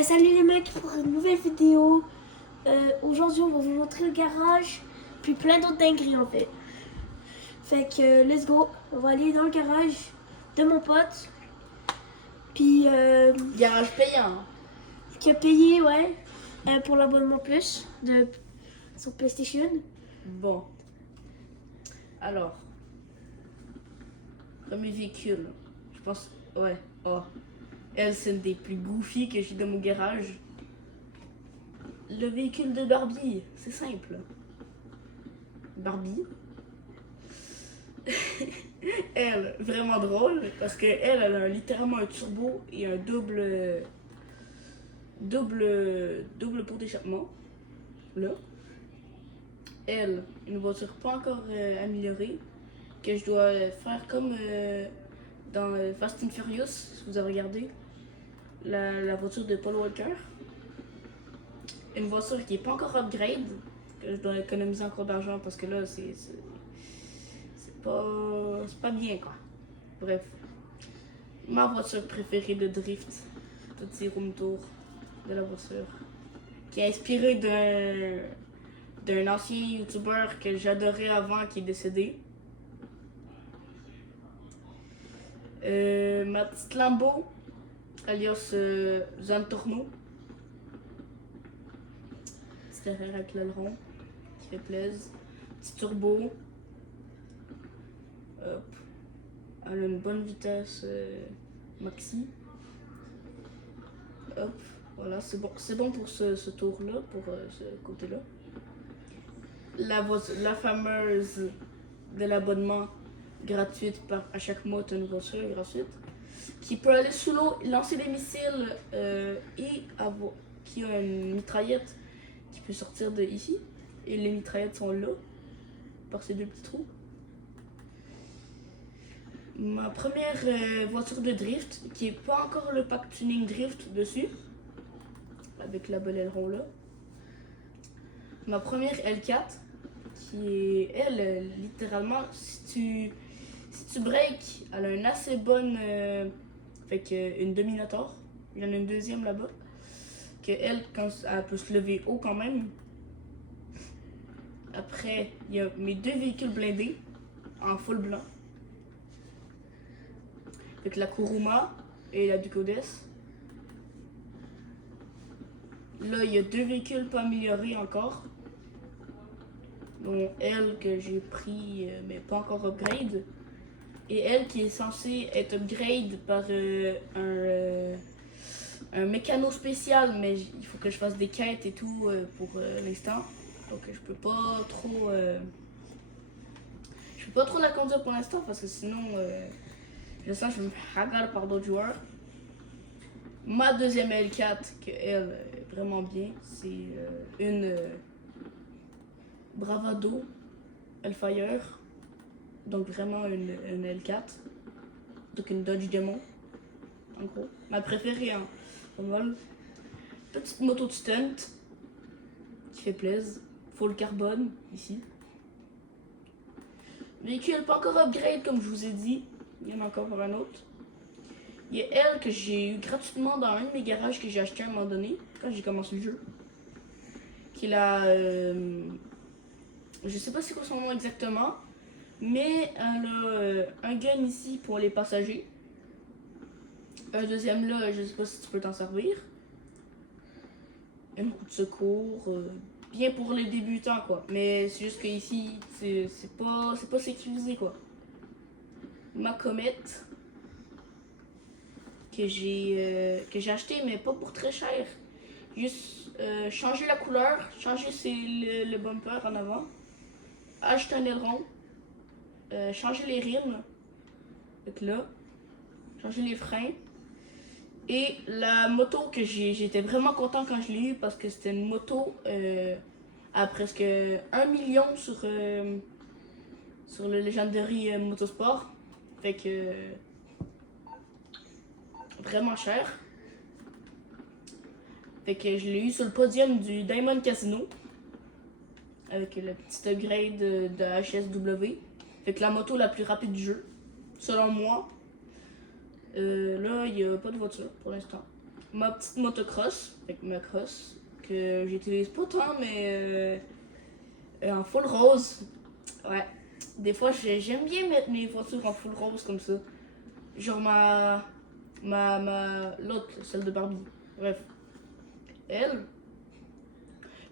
Salut les mecs pour une nouvelle vidéo. Aujourd'hui on va vous montrer le garage, puis plein d'autres dingueries en fait. Fait que let's go, on va aller dans le garage de mon pote. Puis Garage payant. qui a payé ouais pour l'abonnement plus de son PlayStation. Bon. Alors. Premier véhicule. Je pense. Ouais. Oh. Elle, c'est une des plus goofy que j'ai dans mon garage. Le véhicule de Barbie. C'est simple. Barbie. Elle, vraiment drôle. Parce que elle a littéralement un turbo et un double pot d'échappement. Là. Elle, une voiture pas encore améliorée, que je dois faire comme dans Fast and Furious, si vous avez regardé, la voiture de Paul Walker. Une voiture qui est pas encore upgrade, que je dois économiser encore d'argent parce que là, c'est pas bien quoi. Bref, ma voiture préférée de drift, toutes ces room tours de la voiture, qui est inspirée d'un ancien YouTuber que j'adorais avant qui est décédé. Ma petite Lambo, alias Zantorno. C'est derrière avec l'aileron, qui fait plaisir. Petit turbo. Hop. Elle a une bonne vitesse maxi. Hop, voilà, c'est bon pour ce tour-là, pour ce côté-là. La fameuse de l'abonnement gratuite à chaque mois, tu as une voiture gratuite qui peut aller sous l'eau, lancer des missiles et qui a une mitraillette qui peut sortir de ici. Et les mitraillettes sont là, par ces deux petits trous. Ma première voiture de drift, qui est pas encore le pack tuning drift dessus, avec la belle aileron là. Ma première L4, qui est, elle, littéralement, si tu breaks, elle a une assez bonne, fait que une Dominator. Il y en a une deuxième là-bas, que elle, quand elle peut se lever haut quand même. Après, il y a mes deux véhicules blindés en full blanc. Avec la Kuruma et la Ducodes. Là, il y a deux véhicules pas améliorés encore. Dont elle que j'ai pris, mais pas encore upgrade. Et elle qui est censée être upgrade par un mécano spécial, mais il faut que je fasse des quêtes et tout pour l'instant. Donc je peux pas trop la conduire pour l'instant parce que sinon je sens que je vais me hagar par d'autres joueurs. Ma deuxième L4 que elle est vraiment bien, c'est une Bravado Hellfire. Donc vraiment une L4. Donc une Dodge Demon. En gros. Ma préférée en vol. Petite moto de stunt. Qui fait plaisir. Full carbone ici. Véhicule pas encore upgrade comme je vous ai dit. Il y en a encore pour un autre. Il y a elle que j'ai eu gratuitement dans un de mes garages que j'ai acheté à un moment donné. Quand j'ai commencé le jeu. Qui est la... je sais pas c'est quoi son nom exactement. Mais elle a un gun ici pour les passagers. Un deuxième là, je sais pas si tu peux t'en servir. Une roue de secours. Bien pour les débutants quoi. Mais c'est juste que ici, c'est pas sécurisé quoi. Ma comète. Que j'ai acheté mais pas pour très cher. Juste changer la couleur, changer le bumper en avant. Acheter un aileron. Changer les rimes, donc là, changer les freins. Et la moto que j'étais vraiment content quand je l'ai eu parce que c'était une moto à presque 1 million sur le Legendary Motorsport. Fait que vraiment cher. Fait que je l'ai eu sur le podium du Diamond Casino avec le petit upgrade de HSW. Fait que la moto la plus rapide du jeu, selon moi. Là, il n'y a pas de voiture pour l'instant. ma petite motocross, avec ma cross, que j'utilise pas tant, mais en full rose. Ouais. Des fois, j'aime bien mettre mes voitures en full rose comme ça. Genre l'autre, celle de Barbie. Bref. Elle,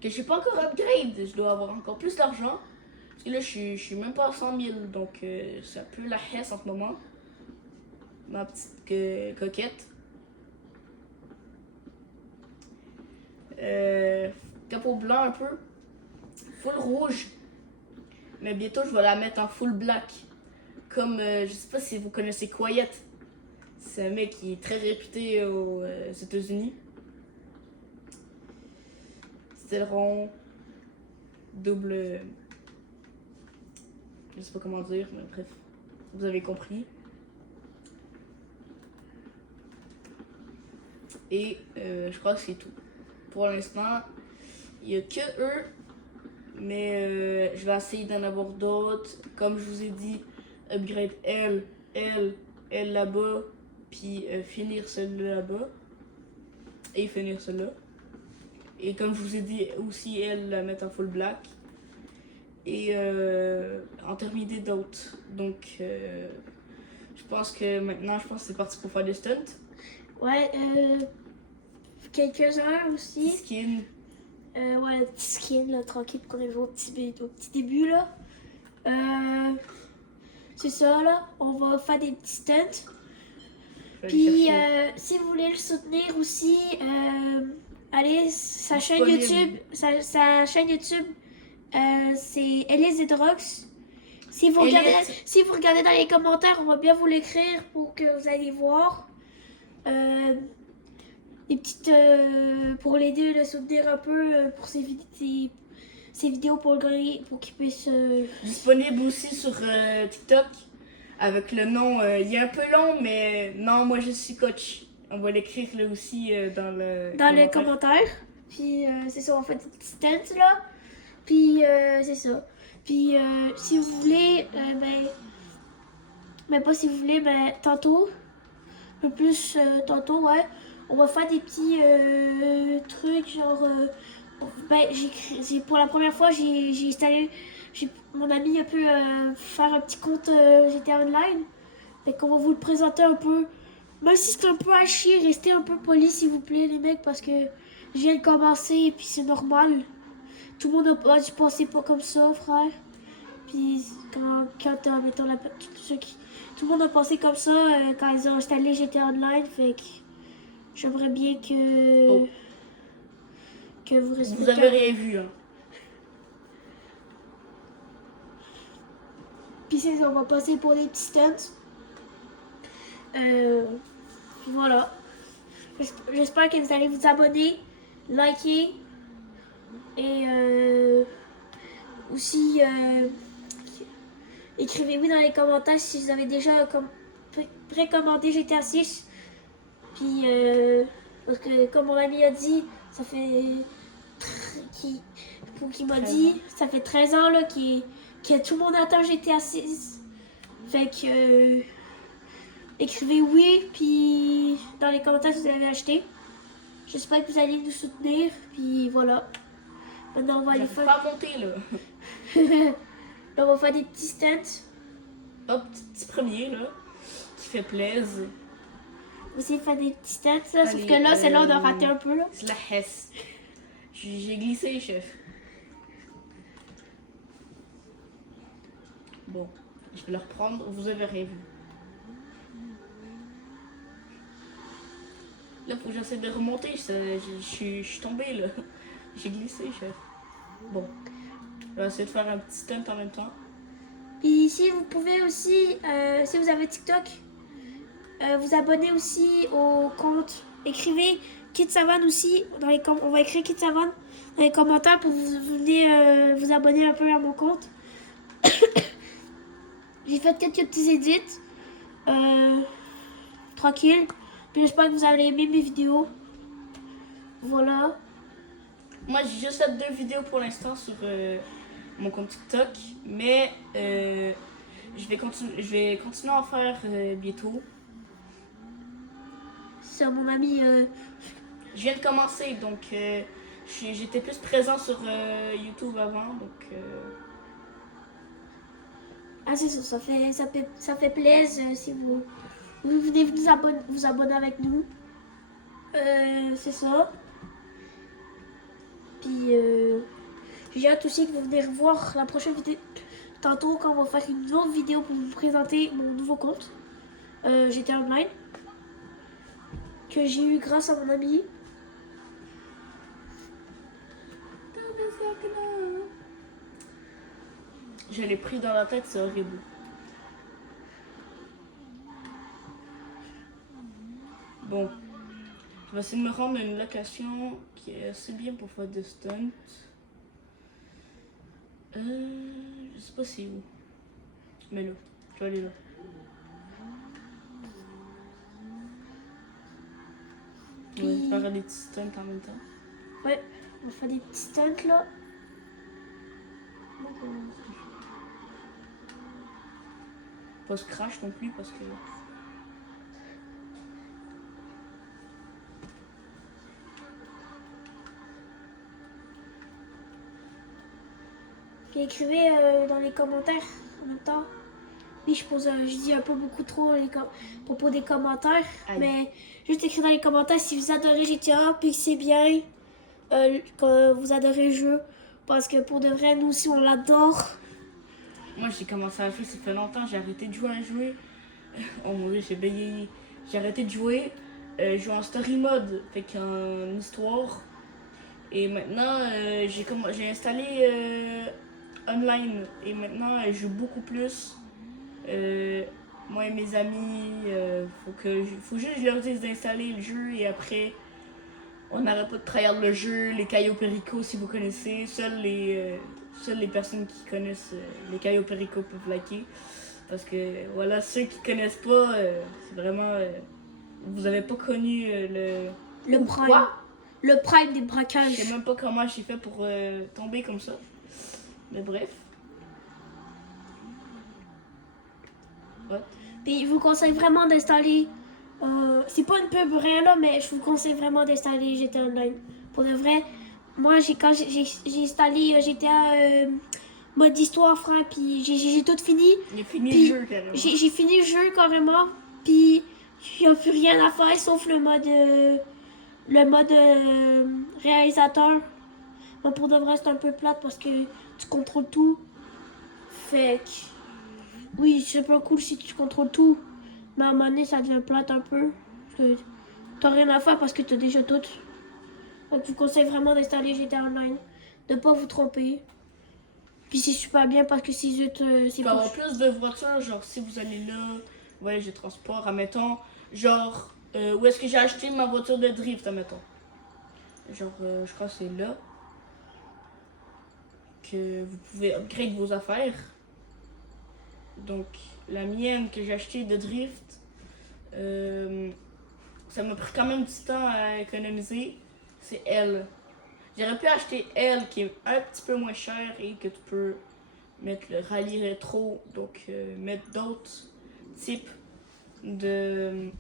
que je suis pas encore upgrade, je dois avoir encore plus d'argent. Parce que là, je suis même pas à 100 000, donc c'est un peu la hesse en ce moment. Ma petite coquette. Capot blanc un peu. Full rouge. Mais bientôt, je vais la mettre en full black. Comme, je sais pas si vous connaissez Quiet. C'est un mec qui est très réputé aux États-Unis. Celeron. Double. Je sais pas comment dire, mais bref. Vous avez compris. Et je crois que c'est tout. Pour l'instant, il n'y a que eux. Mais je vais essayer d'en avoir d'autres. Comme je vous ai dit, upgrade elle là-bas. Puis finir celle-là là-bas. Et finir celle-là. Et comme je vous ai dit aussi, elle la mettre en full black. Et en terminer d'autres. Donc je pense que maintenant, c'est parti pour faire des stunts. Ouais, quelques-uns aussi. Skin. Ouais, petit skin, là, tranquille, pour qu'on arrive au petit début, là. C'est ça, là. On va faire des petits stunts. Puis, si vous voulez le soutenir aussi, allez, sa chaîne YouTube, sa chaîne YouTube, c'est Elise Drox. Si vous regardez dans les commentaires, on va bien vous l'écrire pour que vous allez voir. Des petites pour l'aider, le soutenir un peu pour ses vidéos pour qu'il puisse. Disponible aussi sur TikTok avec le nom. Il est un peu long, mais non, moi je suis coach. On va l'écrire là aussi dans les commentaires. Puis c'est ça, on fait des petits stunts là. Puis c'est ça. Puis si vous voulez, mais pas si vous voulez, tantôt, un peu plus tantôt, ouais. On va faire des petits trucs genre. Pour la première fois, j'ai installé. Mon ami a pu faire un petit compte GTA Online. Fait qu'on va vous le présenter un peu. Même si c'est un peu à chier, restez un peu poli s'il vous plaît, les mecs, parce que je viens de commencer et puis c'est normal. Tout le monde a dû penser pas comme ça, frère. Puis quand mettons tout le monde a pensé comme ça quand ils ont installé GTA Online. Fait que. J'aimerais bien que vous respectez. Vous avez rien vu, hein. Puis c'est ça, on va passer pour des petits stunts. Puis voilà. J'espère que vous allez vous abonner, liker et aussi écrivez-moi dans les commentaires si vous avez déjà précommandé GTA 6. Puis, parce que comme mon ami a dit, ça fait. Qu'il m'a dit, ça fait 13 ans là, que tout le monde attend GTA 6. Fait que. Écrivez oui, puis dans les commentaires si vous avez acheté. J'espère que vous allez nous soutenir, puis voilà. Maintenant, on va aller faire. Pas monter là. Là, on va faire des petits stunts. Hop, petit premier là, qui fait plaisir. On va essayer de faire des petits stunts là, sauf que là, c'est là on a raté un peu là. C'est la hesse. J'ai glissé, chef. Bon, je vais le reprendre, vous avez rien vu. Là, faut que j'essaie de remonter, je suis tombée là. J'ai glissé, chef. Bon, je vais essayer de faire un petit stunt en même temps. Et si vous pouvez aussi, si vous avez TikTok, vous abonner aussi au compte. Écrivez Kid Savane aussi. On va écrire Kid Savane dans les commentaires pour vous venir vous abonner un peu à mon compte. J'ai fait quelques petits edits. Tranquille. Puis j'espère que vous allez aimer mes vidéos. Voilà. Moi, j'ai juste fait 2 vidéos pour l'instant sur mon compte TikTok. Mais je vais continuer à en faire bientôt. juste mon ami. Je viens de commencer, donc j'étais plus présent sur YouTube avant, donc... Ah, c'est ça, ça fait plaisir si vous venez vous abonner avec nous. C'est ça. Puis, j'ai hâte aussi que vous venez revoir la prochaine vidéo. Tantôt, quand on va faire une autre vidéo pour vous présenter mon nouveau compte. GTA Online. Que j'ai eu grâce à mon ami. Je l'ai pris dans la tête, c'est horrible. Bon, je vais essayer de me rendre à une location qui est assez bien pour faire des stunts. Je sais pas c'est où. Mais là, je vais aller là. Puis... On va faire des petits stunts en même temps. Ouais, on va faire des petits stunts là. Pas se crash non plus parce que... Puis écrivez dans les commentaires en même temps. Oui, je dis un peu beaucoup trop à propos des commentaires. Aïe. Mais juste écrivez dans les commentaires si vous adorez GTA, puis que c'est bien, que vous adorez le jeu. Parce que pour de vrai, nous aussi, on l'adore. Moi, j'ai commencé à jouer, ça fait longtemps, j'ai arrêté de jouer à jouer. Oh mon dieu, j'ai bégayé. J'ai arrêté de jouer, jouer en story mode, fait qu'en histoire. Et maintenant, j'ai installé online. Et maintenant, je joue beaucoup plus. Moi et mes amis, faut juste que je leur dise d'installer le jeu et après, on n'arrête pas de tryhard le jeu. Les Caio Perico, si vous connaissez, seules les personnes qui connaissent les Caio Perico peuvent liker. Parce que voilà, ceux qui connaissent pas, c'est vraiment. Vous avez pas connu Le prime. Quoi? Le prime des Je braquages. sais même pas comment j'ai fait pour tomber comme ça. Mais bref. What? Puis je vous conseille vraiment d'installer. C'est pas une pub rien là, mais je vous conseille vraiment d'installer GTA Online. Pour de vrai, moi quand j'ai installé GTA mode histoire, frère, puis j'ai tout fini. J'ai fini Puis, le jeu carrément. J'ai fini le jeu carrément, puis il n'y a plus rien à faire sauf le mode réalisateur. Mais pour de vrai, c'est un peu plate parce que tu contrôles tout. Fait que, oui, c'est pas cool si tu contrôles tout. Mais à un moment donné, ça devient plate un peu. Parce que t'as rien à faire parce que t'as déjà tout. Donc, je vous conseille vraiment d'installer GTA Online. De pas vous tromper. Puis c'est super bien parce que c'est juste. Il va y avoir plus de voitures, genre si vous allez là, voyage de transport, admettons, genre où est-ce que j'ai acheté ma voiture de drift, admettons. Genre, je crois que c'est là que vous pouvez upgrade vos affaires. Donc, la mienne que j'ai achetée de drift, ça m'a pris quand même du temps à économiser. C'est elle. J'aurais pu acheter elle qui est un petit peu moins chère et que tu peux mettre le rallye rétro, donc mettre d'autres types de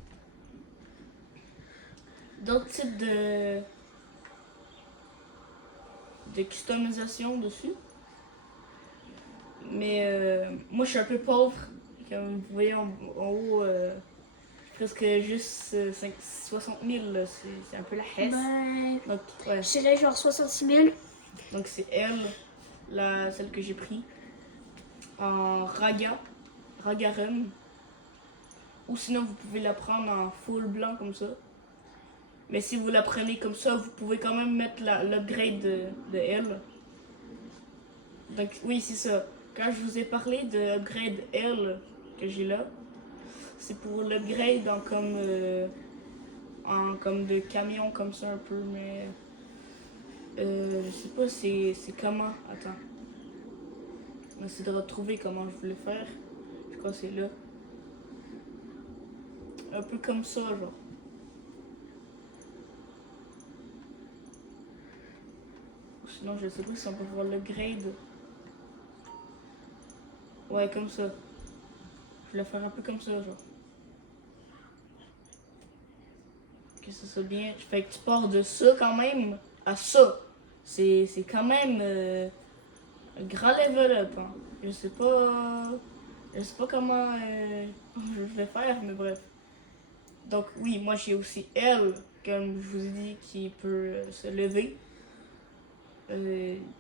de customisation dessus. Mais moi je suis un peu pauvre, comme vous voyez en haut, presque juste 60 000, c'est un peu la hesse. Ben, Donc, ouais. je dirais genre 66 000. Donc c'est elle, celle que j'ai pris en Raga Run. Ou sinon vous pouvez la prendre en full blanc comme ça. Mais si vous la prenez comme ça, vous pouvez quand même mettre l'upgrade de elle. Donc oui, c'est ça. Quand je vous ai parlé de upgrade L que j'ai là, c'est pour l'upgrade en comme de camion comme ça un peu, mais je sais pas c'est comment. Attends. On va essayer de retrouver comment je voulais faire. Je crois que c'est là. Un peu comme ça, genre. Sinon, je sais pas si on peut voir le grade. Ouais, comme ça. Je vais faire un peu comme ça, genre. que ça soit bien. Fait que tu pars de ça quand même à ça. C'est quand même un grand level up. Hein. Je sais pas comment je vais faire, mais bref. Donc oui, moi j'ai aussi elle, comme je vous ai dit, qui peut se lever. Tu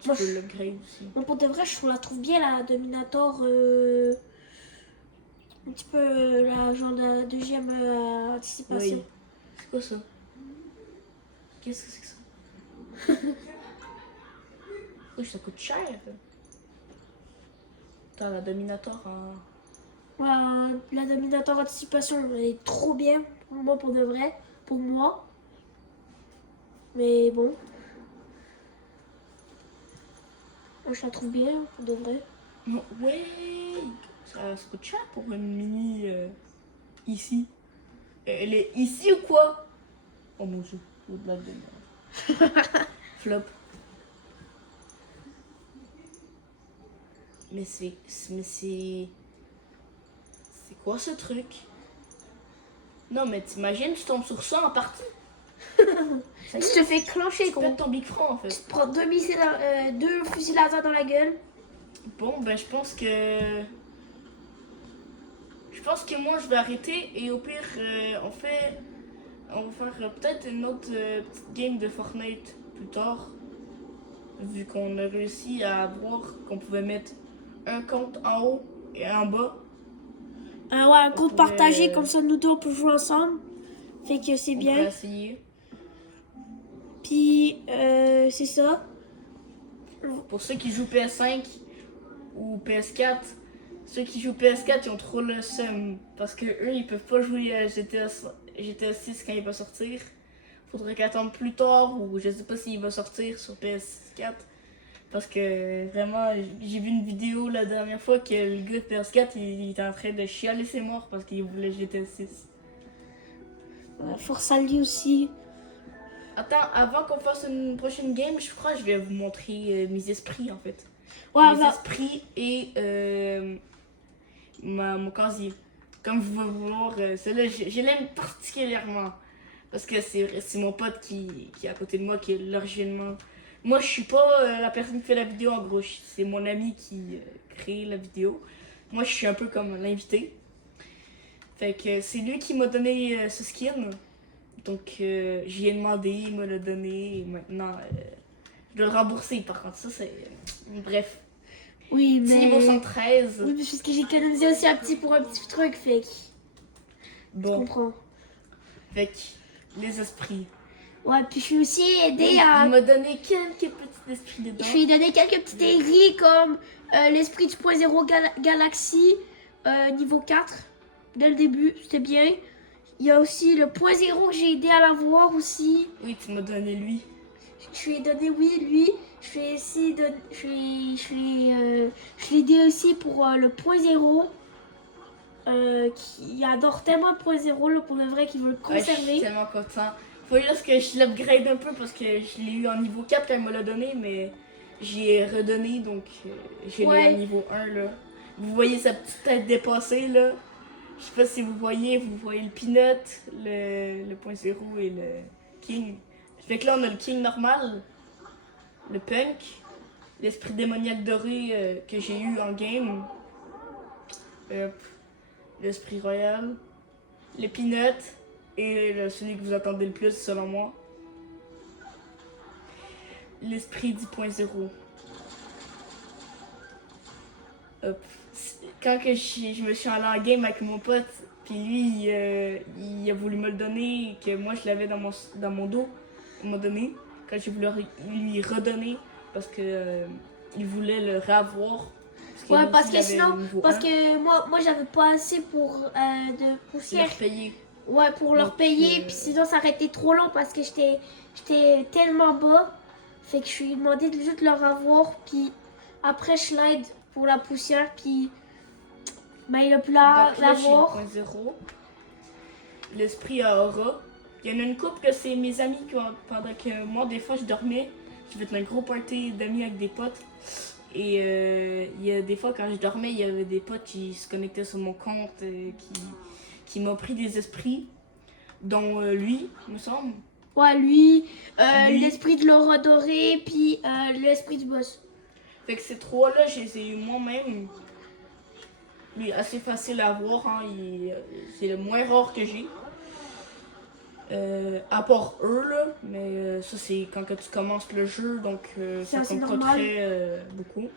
Moi, peux l'upgrade aussi. Bon, pour de vrai, je la trouve bien, la Dominator. Un petit peu la genre de deuxième anticipation. Oui. C'est quoi ça? Qu'est-ce que c'est que ça? Oui, ça coûte cher. T'as la Dominator en... Ouais, la Dominator anticipation, elle est trop bien pour moi, pour de vrai. Pour moi. Mais bon. Moi, je la trouve bien, pour de vrai. Non, ouais! Ça coûte cher pour une mini ici. Elle est ici ou quoi? Oh mon dieu, au-delà de moi. Flop. Mais c'est quoi ce truc? Non mais t'imagines, tu tombes sur ça en partie. Ça y Tu est, te fais clencher, tu gros. pètes ton big franc en Tu fait. te prends deux fusils laser dans la gueule. Bon ben je pense que moi je vais arrêter et au pire on va faire peut-être une autre petite game de Fortnite plus tard. Vu qu'on a réussi à voir qu'on pouvait mettre un compte en haut et un bas. Ouais, un compte pourrait- partagé, comme ça nous deux on peut jouer ensemble. Fait que c'est On bien. pourrait essayer. Puis, c'est ça. Pour ceux qui jouent PS5 ou PS4, ceux qui jouent PS4 ils ont trop le seum parce que eux ils peuvent pas jouer à GTA 6 quand il va sortir. Faudrait qu'ils attendent plus tard ou je sais pas s'il va sortir sur PS4 parce que vraiment j'ai vu une vidéo la dernière fois que le gars de PS4 il était en train de chialer ses morts parce qu'il voulait GTA 6. Force Ali aussi. Attends, avant qu'on fasse une prochaine game, je crois que je vais vous montrer mes esprits en fait. Ouais, Mes va. esprits et mon casier. Comme vous pouvez voir, celui-là, je l'aime particulièrement. Parce que c'est mon pote qui est à côté de moi, qui est l'originalement. Moi, je suis pas la personne qui fait la vidéo en gros, c'est mon ami qui crée la vidéo. Moi, je suis un peu comme l'invité. Fait que c'est lui qui m'a donné ce skin. Donc, j'y ai demandé, il me l'a donné. Et maintenant, je dois le rembourser par contre. Ça, c'est. Bref. Oui, Petit mais. niveau 113. Oui, mais parce que j'ai économisé aussi pour un petit truc, fait que. Je Bon, comprends. fait que les esprits. Ouais, puis je suis aussi aidée Il à. m'a donné quelques petits esprits dedans. Je lui ai donné quelques petites aigris comme l'esprit du point zéro Galaxy niveau 4. Dès le début, c'était bien. Il y a aussi le point zéro que j'ai aidé à l'avoir aussi. Oui, tu m'as donné lui. Je lui ai donné, oui, lui. Je lui ai aussi donné, je l'ai aidé aussi pour le point zéro. Qui adore tellement le point zéro, là, pour le vrai, qu'il veut le Ouais, je suis conserver. tellement content. Faut juste que je l'upgrade un peu parce que je l'ai eu en niveau 4 quand il me l'a donné, mais j'y ai redonné donc j'ai Ouais. l'ai en niveau 1 là. Vous voyez sa petite tête dépassée là. Je sais pas si vous voyez le Peanut, le point zéro et le King. Fait que là on a le King normal, le Punk, l'esprit démoniaque doré que j'ai eu en game, l'esprit royal, le Peanut et celui que vous attendez le plus selon moi, l'esprit 10.0. Hop. Quand que je me suis allé en game avec mon pote, puis lui il a voulu me le donner, que moi je l'avais dans mon dos, il m'a donné. Quand j'ai voulu lui redonner, parce que il voulait le réavoir. Ouais, lui parce aussi, que il avait sinon, le niveau parce 1. que moi j'avais pas assez pour de C'est poussière. leur payer. Ouais, pour leur Donc, payer, puis sinon ça aurait été trop long parce que j'étais tellement bas. Fait que je lui ai demandé de juste leur avoir, puis après je l'aide pour la poussière, puis ben, il a pu Donc là, j'ai le l'avoir. point zéro. L'esprit à aura. Il y en a une couple que c'est mes amis pendant que moi, des fois, je dormais. Je faisais un gros party d'amis avec des potes. Et il y a des fois, quand je dormais, il y avait des potes qui se connectaient sur mon compte, qui m'ont pris des esprits. dont lui, me semble. Ouais, lui, Lui. l'esprit de l'aura doré, puis l'esprit du boss. Fait que ces trois-là, je les ai eu moi-même. Lui, assez facile à avoir, hein, c'est le moins rare que j'ai. À part eux, là, mais ça c'est quand que tu commences le jeu, donc ça assez compte pas normal. très beaucoup.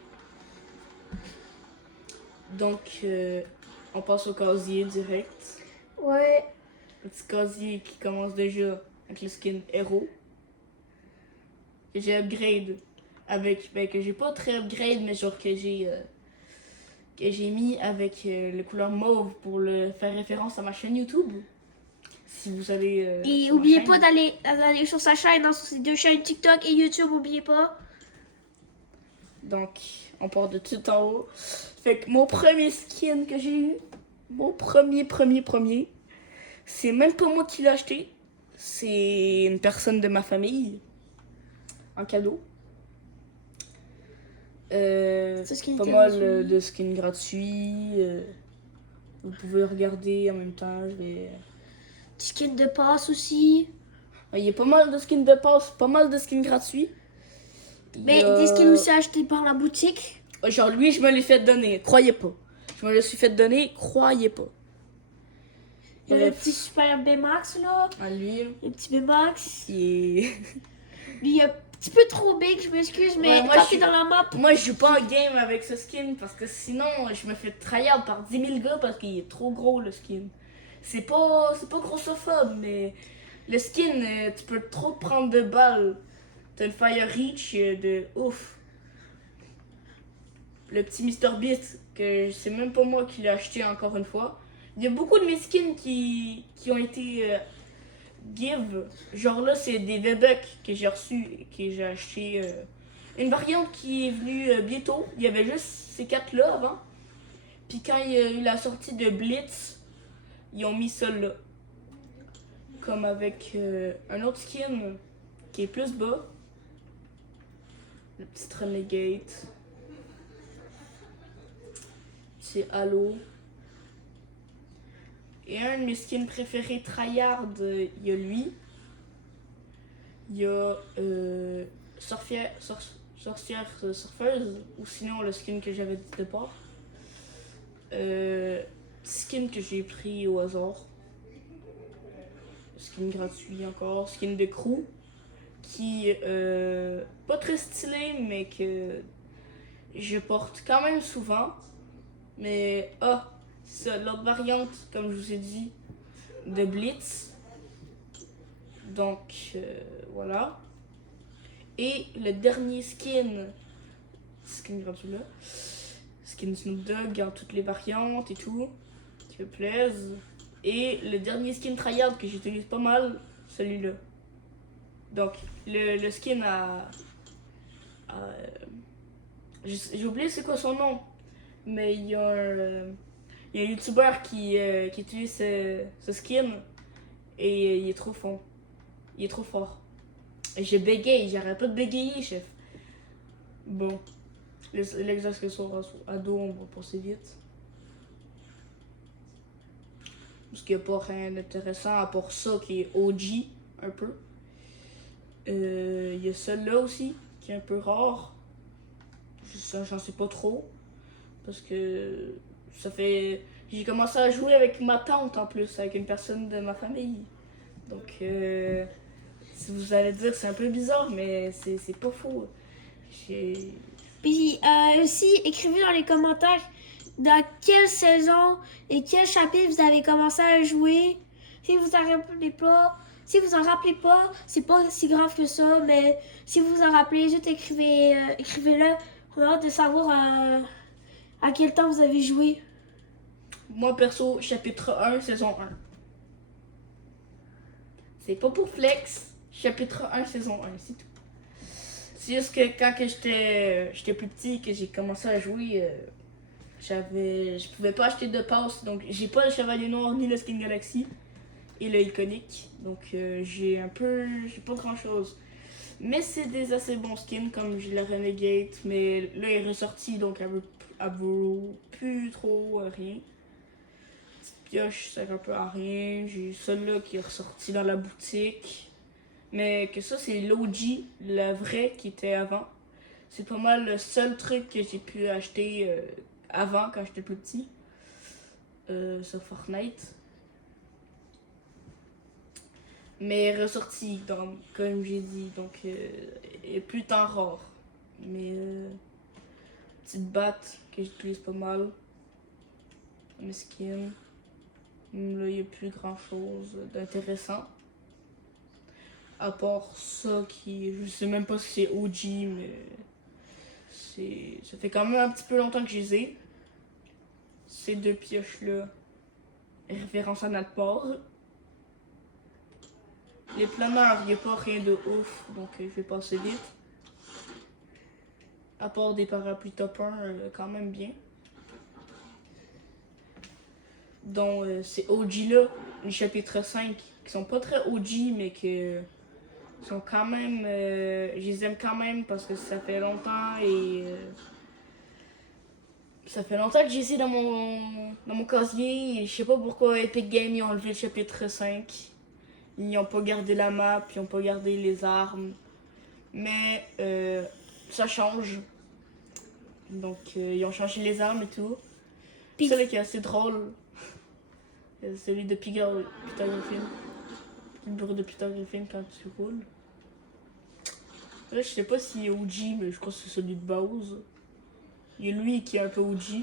Donc on passe au casier direct. Ouais. Le petit casier qui commence déjà avec le skin héros. Que j'ai upgrade avec, ben que j'ai pas très upgrade, mais genre que j'ai mis avec le couleur mauve pour le faire référence à ma chaîne YouTube. Si vous allez. Et sur ma oubliez chaîne. pas d'aller sur sa chaîne, hein, sur ses deux chaînes TikTok et YouTube, oubliez pas. Donc, on part de tout en haut. Fait que mon premier skin que j'ai eu, mon premier, c'est même pas moi qui l'ai acheté. C'est une personne de ma famille. En cadeau. C'est ce qui Pas était mal gratuit. de skins gratuits. Vous pouvez regarder en même temps. Petit skin de passe aussi. Il y a pas mal de skins de passe, pas mal de skins gratuits. Mais des skins aussi achetés par la boutique. Genre lui, je me l'ai fait donner, croyez pas. Je me le suis fait donner, croyez pas. Il y a le petit super Baymax là. À lui, Le petit Baymax. il est... Lui, il est un petit peu trop big, je m'excuse, mais Ouais, moi, quand je t'es suis- dans la map. Moi, je joue pas en game avec ce skin parce que sinon, je me fais tryhard par 10 000 gars parce qu'il est trop gros le skin. C'est pas grossophobe, mais le skin, tu peux trop prendre de balles. T'as le fire reach de ouf. Le petit Mr. Beast, que c'est même pas moi qui l'ai acheté encore une fois. Il y a beaucoup de mes skins qui ont été give. Genre là, c'est des V-Bucks que j'ai reçus et que j'ai acheté. Une variante qui est venue bientôt. Il y avait juste ces quatre-là avant. Puis quand il y a eu la sortie de Blitz, ils ont mis ça là. Comme avec un autre skin qui est plus bas. Le petit Renegade. C'est Halo. Et un de mes skins préférés tryhard, il y a lui. Il y a sorcière surfeuse, ou sinon le skin que j'avais dit de départ. Skin que j'ai pris au hasard. Skin gratuit encore. Skin de crew. Qui pas très stylé, mais que je porte quand même souvent. Mais c'est ça, l'autre variante, comme je vous ai dit, de Blitz. Donc voilà. Et le dernier skin gratuit là, skin Snoop Dogg en toutes les variantes et tout, qui me plaisent. Et le dernier skin tryhard que j'utilise pas mal, celui-là. Donc le skin j'ai oublié c'est quoi son nom, mais il y a un youtubeur qui utilise ce skin et il est trop fort. Il est trop fort. Et je bégaye, j'arrête pas de bégayer, chef. Bon, l'exaccessoire à dos, on va passer vite. Parce qu'il n'y a pas rien d'intéressant à part ça qui est OG un peu. Il y a celui-là aussi qui est un peu rare. J'en sais pas trop. Parce que ça fait. J'ai commencé à jouer avec ma tante en plus, avec une personne de ma famille. Donc, si vous allez dire c'est un peu bizarre, mais c'est pas faux. Puis aussi, écrivez dans les commentaires dans quelle saison et quel chapitre vous avez commencé à jouer. Si vous en rappelez pas, c'est pas si grave que ça, mais si vous en rappelez, juste écrivez-le. On a hâte de savoir à quel temps vous avez joué. Moi perso, chapitre 1, saison 1. C'est pas pour flex, chapitre 1, saison 1, c'est tout. C'est juste que quand que j'étais plus petit, que j'ai commencé à jouer, je pouvais pas acheter de passe, donc j'ai pas le Chevalier Noir ni le Skin Galaxy et le iconique, donc j'ai pas grand chose. Mais c'est des assez bons skins, comme j'ai la Renegade, mais là elle est ressortie, donc elle vaut plus trop rien. pioches ça sert un peu à rien. J'ai celui-là qui est ressorti dans la boutique. Mais que ça, c'est l'OG, la vraie qui était avant. C'est pas mal le seul truc que j'ai pu acheter avant, quand j'étais plus petit. Sur Fortnite. Mais elle est ressortie, donc, comme j'ai dit. Donc, elle est plus tant rare. Mais, petite batte que j'utilise pas mal. Mes skins. Là, il n'y a plus grand chose d'intéressant. À part ça qui. Je sais même pas si c'est OG, mais. Ça fait quand même un petit peu longtemps que je les ai. Ces deux pioches-là. Référence à notre port. Les planeurs, il n'y a pas rien de ouf, donc je vais passer vite. À part des parapluies top 1, quand même bien. Donc, ces OG-là, les chapitres 5, qui sont pas très OG, mais que sont quand même. Je les aime quand même parce que ça fait longtemps et. Ça fait longtemps que j'ai essayé dans mon casier et je sais pas pourquoi Epic Games ils ont enlevé le chapitre 5. Ils n'ont pas gardé la map, ils n'ont pas gardé les armes. Mais ça change. Donc ils ont changé les armes et tout. Puis celui qui est assez drôle, celui de Peter Griffin. Le bureau de Peter Griffin quand tu roules. Là, je sais pas s'il est OG, mais je crois que c'est celui de base. Il y a lui qui est un peu OG.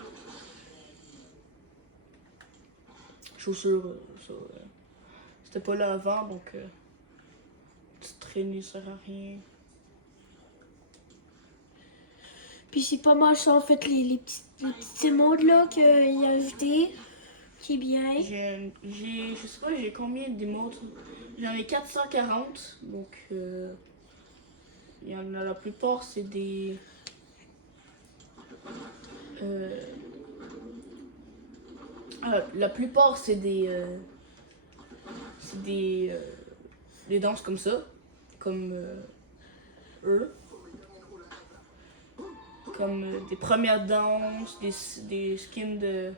Chaussures, ça. C'était pas là avant, donc. Petite traînée, ça sert à rien. Puis c'est pas mal ça en fait les petits modes là qu'il a ajouté. Qui est bien. Je sais pas, j'ai combien d'émotes. J'en ai 440, donc il y en a la plupart c'est des la plupart c'est des danses comme ça, comme eux, comme des premières danses, des skins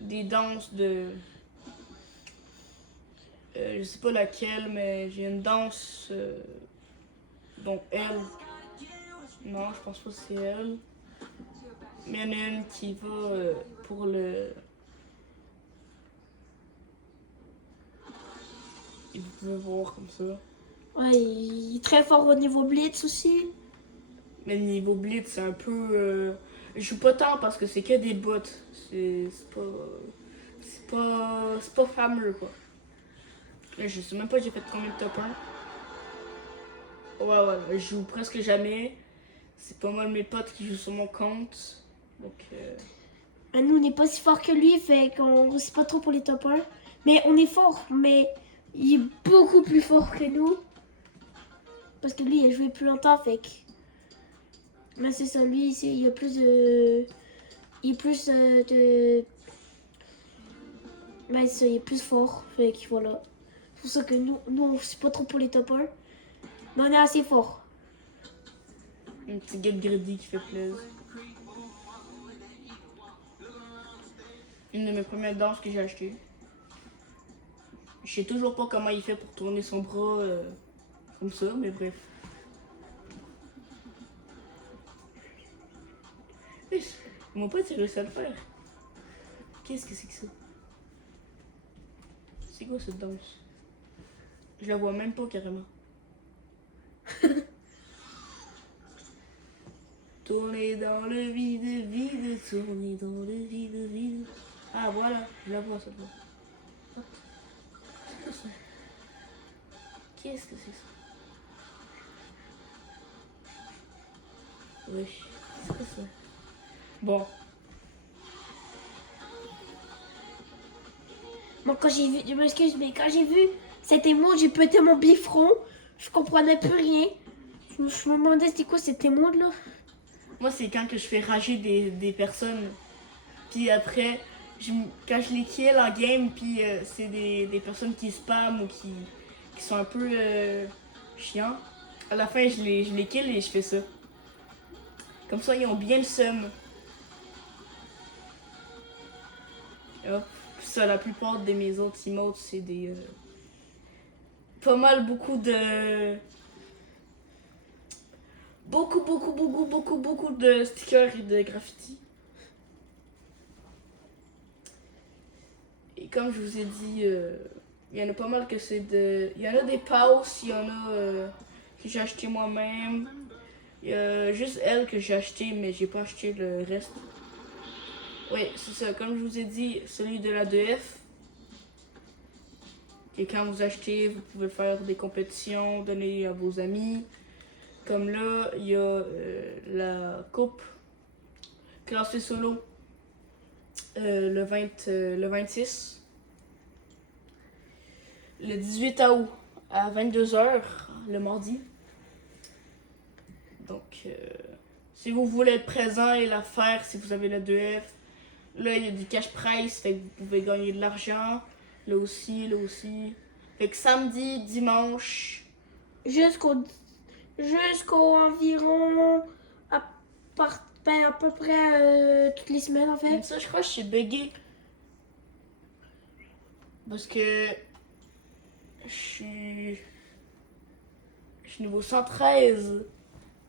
des danses de je sais pas laquelle, mais j'ai une danse donc elle. Non, je pense pas que c'est elle. Mais il y en a une qui va pour le. Vous pouvez voir comme ça. Ouais, il est très fort au niveau blitz aussi. Mais le niveau blitz, c'est un peu. Je joue pas tant parce que c'est que des bots. C'est pas. C'est pas fameux quoi. Là, je sais même pas j'ai fait combien de top 1. Ouais, je joue presque jamais. C'est pas mal mes potes qui jouent sur mon compte. Donc. Nous, on n'est pas si fort que lui, fait qu'on ne sait pas trop pour les top 1. Mais on est fort, mais il est beaucoup plus fort que nous. Parce que lui, il a joué plus longtemps, fait que. Là, c'est ça, lui, il a plus de. Il est plus de. Ouais, c'est ça, il est plus fort, fait que voilà. C'est pour ça que nous on ne sait pas trop pour les top 1. Mais on est assez fort. Un petit Get Greedy qui fait plaisir. Une de mes premières danses que j'ai achetées. Je sais toujours pas comment il fait pour tourner son bras comme ça, mais bref. Mon pote il réussi à le faire. Qu'est-ce que c'est que ça? C'est quoi cette danse? Je la vois même pas carrément. Tourner dans le vide, vide, tourner dans le vide, vide. Ah voilà, je la vois cette fois. C'est quoi ça? Qu'est-ce que c'est ça? Oui, c'est quoi ça? Bon. Moi, quand j'ai vu, je m'excuse, mais quand j'ai vu cet émode, j'ai pété mon bifront. Je comprenais plus rien. Je me demandais c'était quoi cet émode là. Moi, c'est quand que je fais rager des personnes. Puis après, quand je les kill en game, puis c'est des personnes qui spamment ou qui sont un peu chiants. À la fin, je les kill et je fais ça. Comme ça, ils ont bien le seum. Hop. ça, la plupart de mes autres emotes, c'est des... pas mal, beaucoup de... Beaucoup de stickers et de graffitis. Et comme je vous ai dit, il y en a pas mal que c'est de... Il y en a des pauses, il y en a que j'ai acheté moi-même. Il y a juste elle que j'ai acheté, mais j'ai pas acheté le reste. Oui, c'est ça. Comme je vous ai dit, celui de la 2F. Et quand vous achetez, vous pouvez faire des compétitions, donner à vos amis. Comme là, il y a la coupe classée solo le 26. Le 18 août à 22h, le mardi. Donc, si vous voulez être présent et la faire, si vous avez la 2F, là, il y a du cash prize, fait que vous pouvez gagner de l'argent. Là aussi, là aussi. Fait que samedi, dimanche. Jusqu'au environ à peu près toutes les semaines en fait. Ça, je crois que je suis bugué. Parce que je suis niveau 113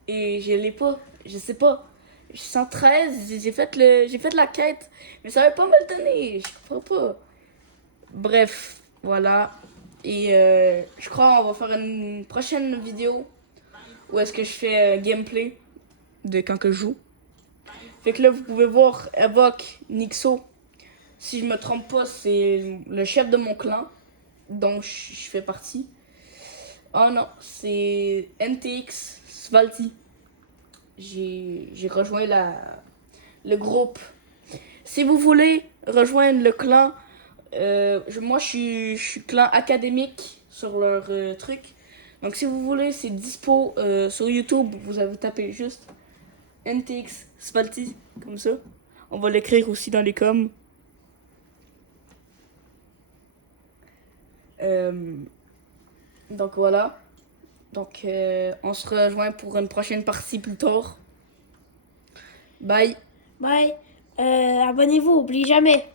et je l'ai pas. Je sais pas. Je suis 113, j'ai fait la quête, mais ça va pas me le donner. Je comprends pas. Bref, voilà. Et je crois qu'on va faire une prochaine vidéo où est-ce que je fais gameplay de quand que je joue. Fait que là, vous pouvez voir Evoque Nixo. Si je me trompe pas, c'est le chef de mon clan, dont je fais partie. Oh non, c'est NTX Svalty. J'ai rejoint le groupe. Si vous voulez rejoindre le clan, moi je suis clan académique sur leur truc. Donc si vous voulez, c'est dispo sur YouTube. Vous avez tapé juste NTX Svalty, comme ça. On va l'écrire aussi dans les coms. Donc voilà. Donc on se rejoint pour une prochaine partie plus tard. Bye. Bye. Abonnez-vous, oubliez jamais.